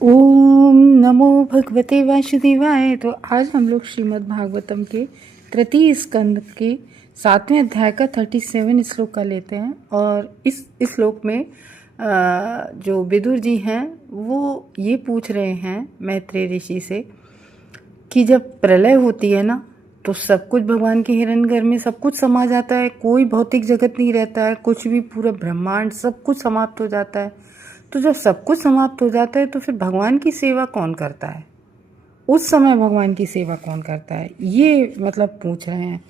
ओम नमो भगवते वासुदेवाय। तो आज हम लोग श्रीमद् भागवतम के तृतीय स्कंद के 7वें अध्याय का 37 श्लोक का लेते हैं। और इस श्लोक में जो विदुर जी हैं वो ये पूछ रहे हैं मैत्रेय ऋषि से कि जब प्रलय होती है ना तो सब कुछ भगवान के हिरण्यगर्भ में सब कुछ समा जाता है, कोई भौतिक जगत नहीं रहता है, कुछ भी, पूरा ब्रह्मांड सब कुछ समाप्त हो जाता है। तो जब सब कुछ समाप्त हो जाता है तो फिर भगवान की सेवा कौन करता है? उस समय भगवान की सेवा कौन करता है, ये मतलब पूछ रहे हैं।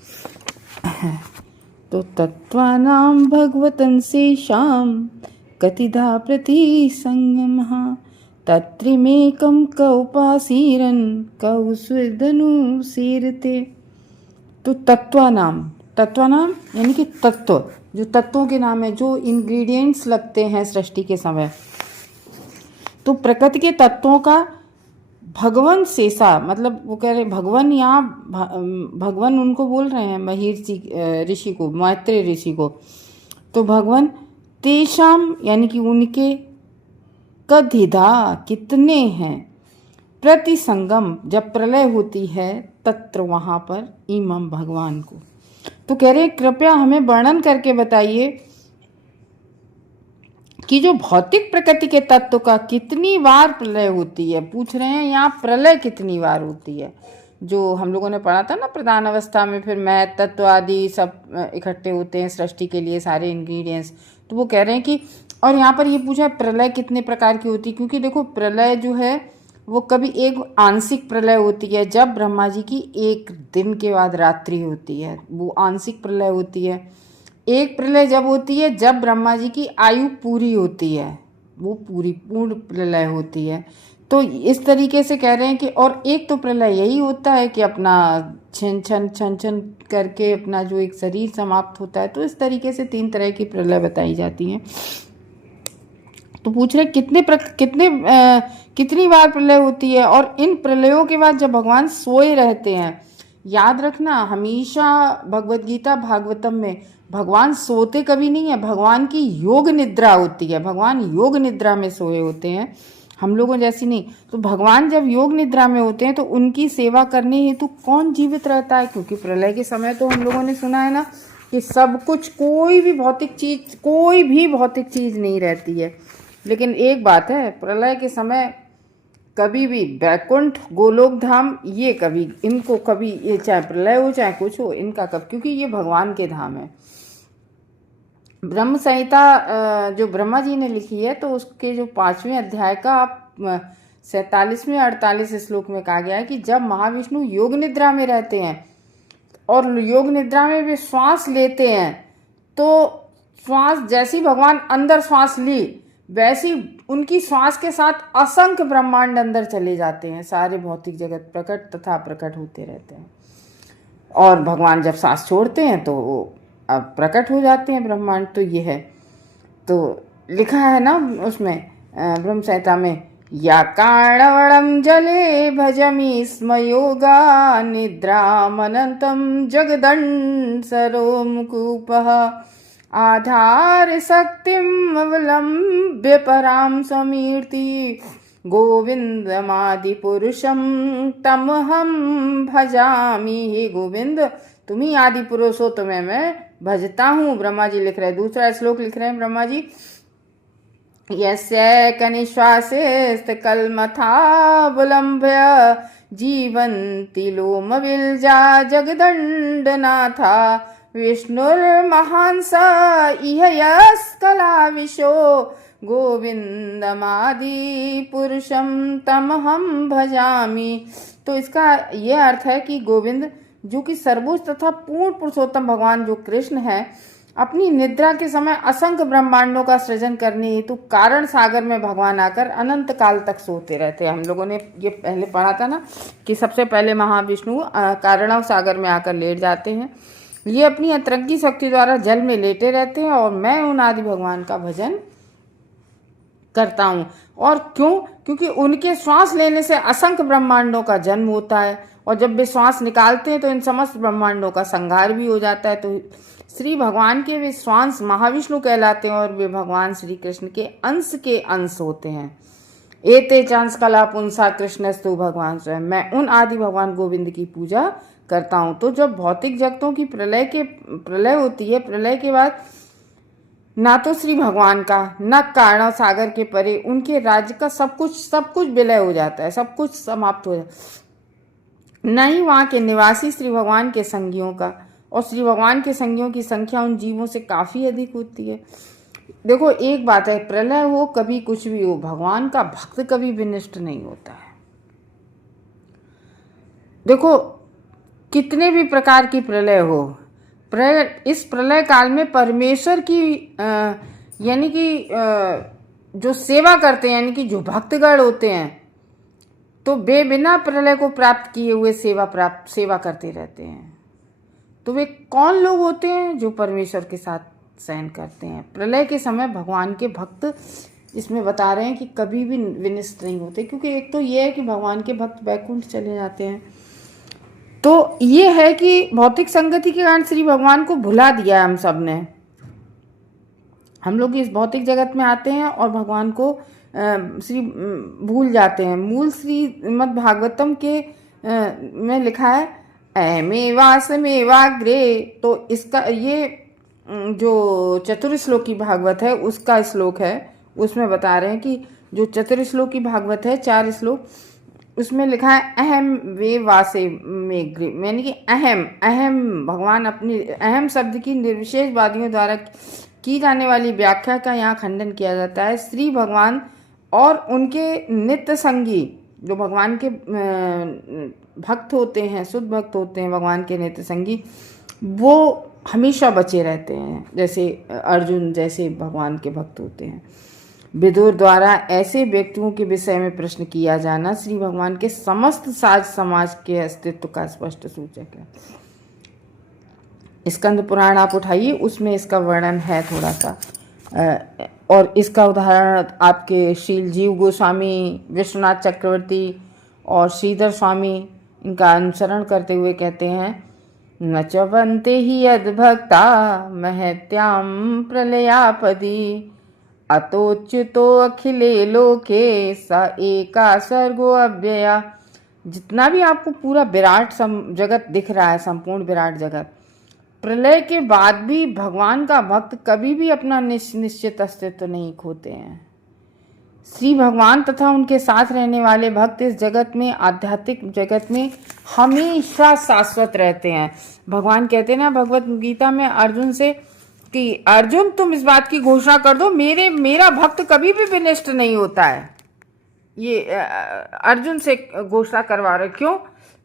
तो तत्वानां भगवतन शेषां कतिधा प्रति संगमः तत्रिमेकं कौपासीरन् कौसुदनुसीरते। तो तत्वानाम यानी कि तत्व, जो तत्वों के नाम है, जो इंग्रेडिएंट्स लगते हैं सृष्टि के समय। तो प्रकृति के तत्वों का भगवान शेषा, मतलब वो कह रहे भगवान, यहाँ भगवान उनको बोल रहे हैं महिर ऋषि को, मैत्रेय ऋषि को। तो भगवान तेषाम यानी कि उनके, कधिधा कितने हैं, प्रतिसंगम जब प्रलय होती है, तत्र वहाँ पर, इमम भगवान को। तो कह रहे कृपया हमें वर्णन करके बताइए कि जो भौतिक प्रकृति के तत्व का कितनी बार प्रलय होती है। पूछ रहे हैं यहाँ प्रलय कितनी बार होती है। जो हम लोगों ने पढ़ा था ना, प्रधान अवस्था में फिर मैथ तत्व आदि सब इकट्ठे होते हैं सृष्टि के लिए, सारे इंग्रेडिएंट्स। तो वो कह रहे हैं कि, और यहाँ पर ये पूछा है प्रलय कितने प्रकार की होती है, क्योंकि देखो प्रलय जो है वो कभी एक आंशिक प्रलय होती है, जब ब्रह्मा जी की एक दिन के बाद रात्रि होती है, वो आंशिक प्रलय होती है। एक प्रलय जब होती है जब ब्रह्मा जी की आयु पूरी होती है, वो पूर्ण प्रलय होती है। तो इस तरीके से कह रहे हैं कि, और एक तो प्रलय यही होता है कि अपना छन छन छन छन करके अपना जो एक शरीर समाप्त होता है। तो इस तरीके से 3 तरह की प्रलय बताई जाती हैं। तो पूछ रहे कितनी बार प्रलय होती है, और इन प्रलयों के बाद जब भगवान सोए रहते हैं। याद रखना, हमेशा भगवत गीता भागवतम में भगवान सोते कभी नहीं है, भगवान की योग निद्रा होती है, भगवान योग निद्रा में सोए होते हैं, हम लोगों जैसी नहीं। तो भगवान जब योग निद्रा में होते हैं तो उनकी सेवा करने हेतु कौन जीवित रहता है? क्योंकि प्रलय के समय तो हम लोगों ने सुना है ना कि सब कुछ, कोई भी भौतिक चीज नहीं रहती है। लेकिन एक बात है, प्रलय के समय कभी भी वैकुंठ गोलोक धाम, ये कभी इनको, कभी ये चाहे प्रलय हो चाहे कुछ हो, इनका कब, क्योंकि ये भगवान के धाम है। ब्रह्म संहिता जो ब्रह्मा जी ने लिखी है, तो उसके जो 5वें अध्याय का 47वें 48 श्लोक में कहा गया है कि जब महाविष्णु योग निद्रा में रहते हैं और योग निद्रा में भी श्वास लेते हैं, तो श्वास जैसी भगवान अंदर श्वास ली, वैसी उनकी श्वास के साथ असंख्य ब्रह्मांड अंदर चले जाते हैं, सारे भौतिक जगत प्रकट तथा प्रकट होते रहते हैं। और भगवान जब सांस छोड़ते हैं तो वो अब प्रकट हो जाते हैं ब्रह्मांड। तो ये है, तो लिखा है ना उसमें ब्रह्म संहिता में, या कारणवणम जले भजमी स्म योगा निद्रामनंतम जगदंड सरोमकूपः आधार शक्तिम अवलंब्य पराम समीर्ति गोविंदमादि पुरुषम तमहम भजामि। हे गोविंद, तुम ही आदि पुरुष हो, तुम्हें मैं भजता हूँ। ब्रह्मा जी लिख रहे हैं, दूसरा श्लोक लिख रहे हैं ब्रह्मा जी, यस्य कनिश्वासे कलमथावलंब्य जीवन्ति लोम विलजा जगदंडनाथा विष्णुर्महान् स इह यस्कलाविशो गोविंदमादि पुरुषम तमहम भजामि। तो इसका यह अर्थ है कि गोविंद, जो कि सर्वोच्च तथा पूर्ण पुरुषोत्तम भगवान जो कृष्ण है, अपनी निद्रा के समय असंख्य ब्रह्मांडों का सृजन करने हेतु कारण सागर में भगवान आकर अनंत काल तक सोते रहते हैं। हम लोगों ने ये पहले पढ़ा था ना कि सबसे पहले महाविष्णु कारणव सागर में आकर लेट जाते हैं। ये अपनी अतरंगी शक्ति द्वारा जल में लेटे रहते हैं और मैं उन आदि भगवान का भजन करता हूँ। और क्यों? क्योंकि उनके श्वास लेने से असंख्य ब्रह्मांडों का जन्म होता है, और जब वे श्वास निकालते हैं तो इन समस्त ब्रह्मांडों का संहार भी हो जाता है। तो श्री भगवान के वे श्वास महाविष्णु कहलाते हैं और वे भगवान श्री कृष्ण के अंश होते हैं। एते चांस कला पुंसा कृष्णस्तु भगवान स्वयं, मैं उन आदि भगवान गोविंद की पूजा करता हूँ। तो जब भौतिक जगतों की प्रलय होती है, प्रलय के बाद ना तो श्री भगवान का, न कारण सागर के परे उनके राज्य का सब कुछ विलय हो जाता है, सब कुछ समाप्त हो जाता है, न ही वहाँ के निवासी श्री भगवान के संगियों का। और श्री भगवान के संगियों की संख्या उन जीवों से काफी अधिक होती है। देखो एक बात है, प्रलय हो कभी कुछ भी हो, भगवान का भक्त कभी विनिष्ट नहीं होता है। देखो कितने भी प्रकार की प्रलय हो, इस प्रलय काल में परमेश्वर की यानी कि जो सेवा करते हैं, यानी कि जो भक्तगण होते हैं, तो वे बिना प्रलय को प्राप्त किए हुए सेवा करते रहते हैं। तो वे कौन लोग होते हैं? जो परमेश्वर के साथ शयन करते हैं। प्रलय के समय भगवान के भक्त इसमें बता रहे हैं कि कभी भी विनिष्ट नहीं होते, क्योंकि एक तो ये है कि भगवान के भक्त वैकुंठ चले जाते हैं। तो ये है कि भौतिक संगति के कारण श्री भगवान को भुला दिया है हम सब ने। हम लोग इस भौतिक जगत में आते हैं और भगवान को भूल जाते हैं। मूल श्रीमद् भागवतम के में लिखा है अहमेवासमेवाग्रे। तो इसका ये जो चतुर्श्लोकी भागवत है उसका श्लोक है, उसमें बता रहे हैं कि जो चतुर्श्लोकी भागवत है 4 श्लोक, उसमें लिखा है अहम वे वासे में ग्रे, यानी कि अहम भगवान अपनी अहम शब्द की निर्विशेषवादियों द्वारा की जाने वाली व्याख्या का यहाँ खंडन किया जाता है। श्री भगवान और उनके नित्य संगी जो भगवान के भक्त होते हैं, शुद्ध भक्त होते हैं, भगवान के नित्य संगी, वो हमेशा बचे रहते हैं। जैसे अर्जुन जैसे भगवान के भक्त होते हैं। विदुर द्वारा ऐसे व्यक्तियों के विषय में प्रश्न किया जाना श्री भगवान के समस्त साज समाज के अस्तित्व का स्पष्ट सूचक है। स्कंद पुराण आप उठाइए, उसमें इसका वर्णन है थोड़ा सा। और इसका उदाहरण आपके शील जीव गोस्वामी, विश्वनाथ चक्रवर्ती और श्रीधर स्वामी इनका अनुसरण करते हुए कहते हैं, न च वन्ते हि यद्भक्ता महत्याम प्रलयापदी अतोच्युतो अखिले लोके स एका सर्गो अव्यया। जितना भी आपको पूरा विराट जगत दिख रहा है, संपूर्ण विराट जगत, प्रलय के बाद भी भगवान का भक्त कभी भी अपना निश्चित अस्तित्व नहीं खोते हैं। श्री भगवान तथा उनके साथ रहने वाले भक्त इस जगत में, आध्यात्मिक जगत में हमेशा शाश्वत रहते हैं। भगवान कहते हैं ना भगवत गीता में अर्जुन से कि अर्जुन तुम इस बात की घोषणा कर दो, मेरा भक्त कभी भी विनिष्ट नहीं होता है। ये अर्जुन से घोषणा करवा रहे। क्यों?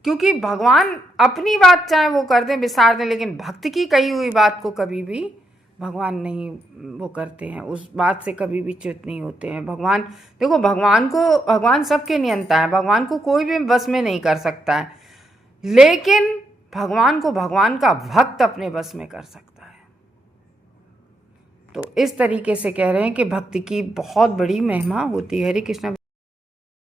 क्योंकि भगवान अपनी बात चाहे वो कर दें, विसार दें, लेकिन भक्त की कही हुई बात को कभी भी भगवान नहीं वो करते हैं, उस बात से कभी भी च्युत नहीं होते हैं। भगवान देखो, भगवान सबके नियंता है, भगवान को कोई भी बस में नहीं कर सकता है, लेकिन भगवान को भगवान का भक्त अपने बस में कर सकता है। तो इस तरीके से कह रहे हैं कि भक्ति की बहुत बड़ी महिमा होती है। हरे कृष्ण।